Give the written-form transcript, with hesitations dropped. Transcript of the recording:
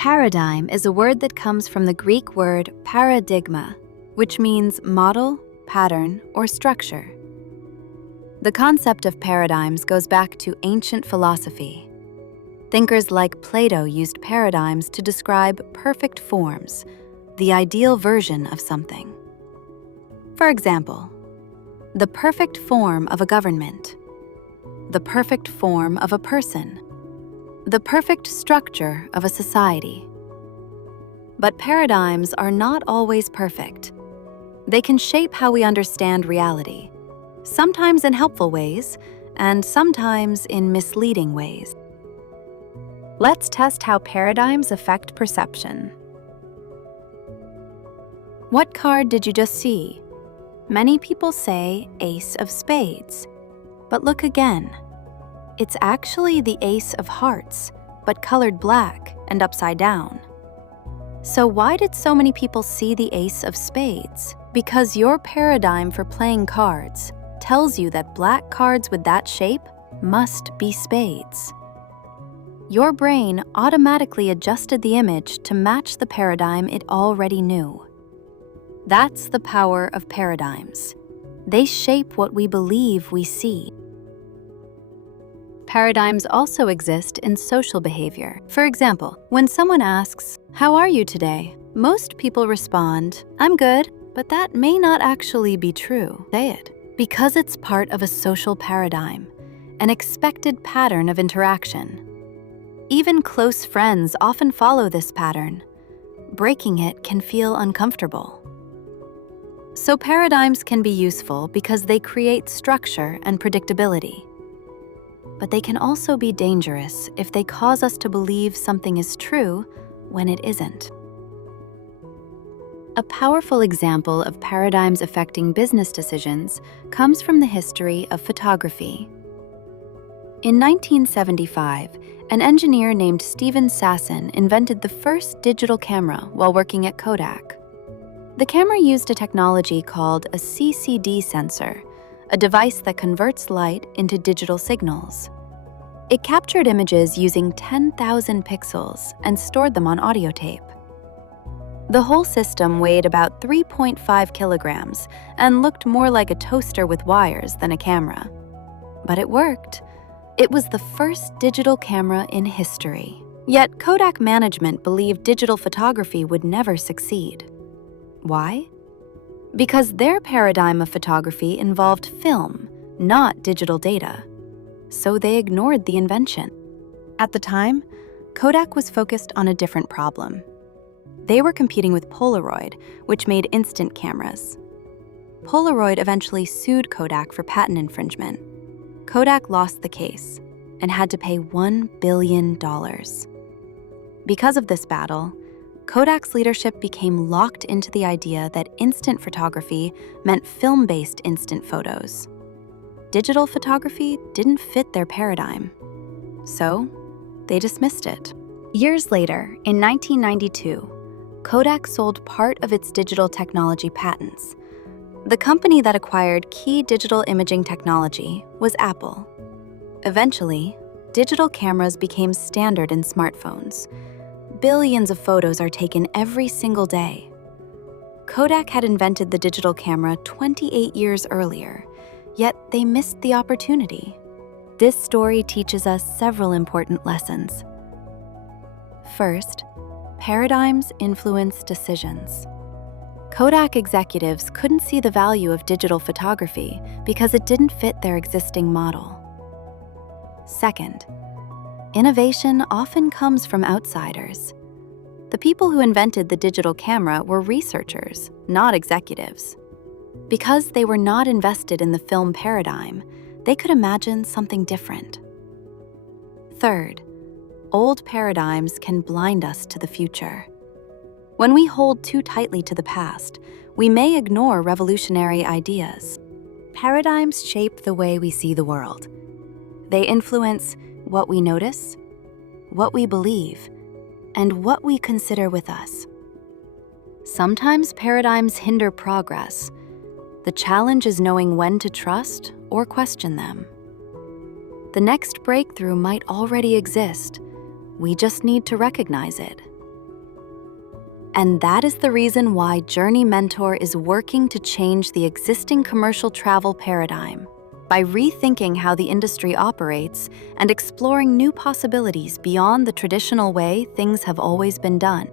Paradigm is a word that comes from the Greek word paradigma, which means model, pattern, or structure. The concept of paradigms goes back to ancient philosophy. Thinkers like Plato used paradigms to describe perfect forms, the ideal version of something. For example, the perfect form of a government, the perfect form of a person, the perfect structure of a society. But paradigms are not always perfect. They can shape how we understand reality, sometimes in helpful ways, and sometimes in misleading ways. Let's test how paradigms affect perception. What card did you just see? Many people say Ace of Spades, but look again. It's actually the Ace of Hearts, but colored black and upside down. So why did so many people see the Ace of Spades? Because your paradigm for playing cards tells you that black cards with that shape must be spades. Your brain automatically adjusted the image to match the paradigm it already knew. That's the power of paradigms. They shape what we believe we see. Paradigms also exist in social behavior. For example, when someone asks, "How are you today?" most people respond, "I'm good," but that may not actually be true. Say it. Because it's part of a social paradigm, an expected pattern of interaction. Even close friends often follow this pattern. Breaking it can feel uncomfortable. So paradigms can be useful because they create structure and predictability. But they can also be dangerous if they cause us to believe something is true when it isn't. A powerful example of paradigms affecting business decisions comes from the history of photography. In 1975, an engineer named Stephen Sasson invented the first digital camera while working at Kodak. The camera used a technology called a CCD sensor, a device that converts light into digital signals. It captured images using 10,000 pixels and stored them on audio tape. The whole system weighed about 3.5 kilograms and looked more like a toaster with wires than a camera. But it worked. It was the first digital camera in history. Yet Kodak management believed digital photography would never succeed. Why? Because their paradigm of photography involved film, not digital data. So they ignored the invention. At the time, Kodak was focused on a different problem. They were competing with Polaroid, which made instant cameras. Polaroid eventually sued Kodak for patent infringement. Kodak lost the case and had to pay $1 billion. Because of this battle, Kodak's leadership became locked into the idea that instant photography meant film-based instant photos. Digital photography didn't fit their paradigm, so they dismissed it. Years later, in 1992, Kodak sold part of its digital technology patents. The company that acquired key digital imaging technology was Apple. Eventually, digital cameras became standard in smartphones. Billions of photos are taken every single day. Kodak had invented the digital camera 28 years earlier, yet they missed the opportunity. This story teaches us several important lessons. First, paradigms influence decisions. Kodak executives couldn't see the value of digital photography because it didn't fit their existing model. Second, innovation often comes from outsiders. The people who invented the digital camera were researchers, not executives. Because they were not invested in the film paradigm, they could imagine something different. Third, old paradigms can blind us to the future. When we hold too tightly to the past, we may ignore revolutionary ideas. Paradigms shape the way we see the world. They influence what we notice, what we believe, and what we consider with us. Sometimes paradigms hinder progress. The challenge is knowing when to trust or question them. The next breakthrough might already exist. We just need to recognize it. And that is the reason why Journey Mentor is working to change the existing commercial travel paradigm by rethinking how the industry operates and exploring new possibilities beyond the traditional way things have always been done.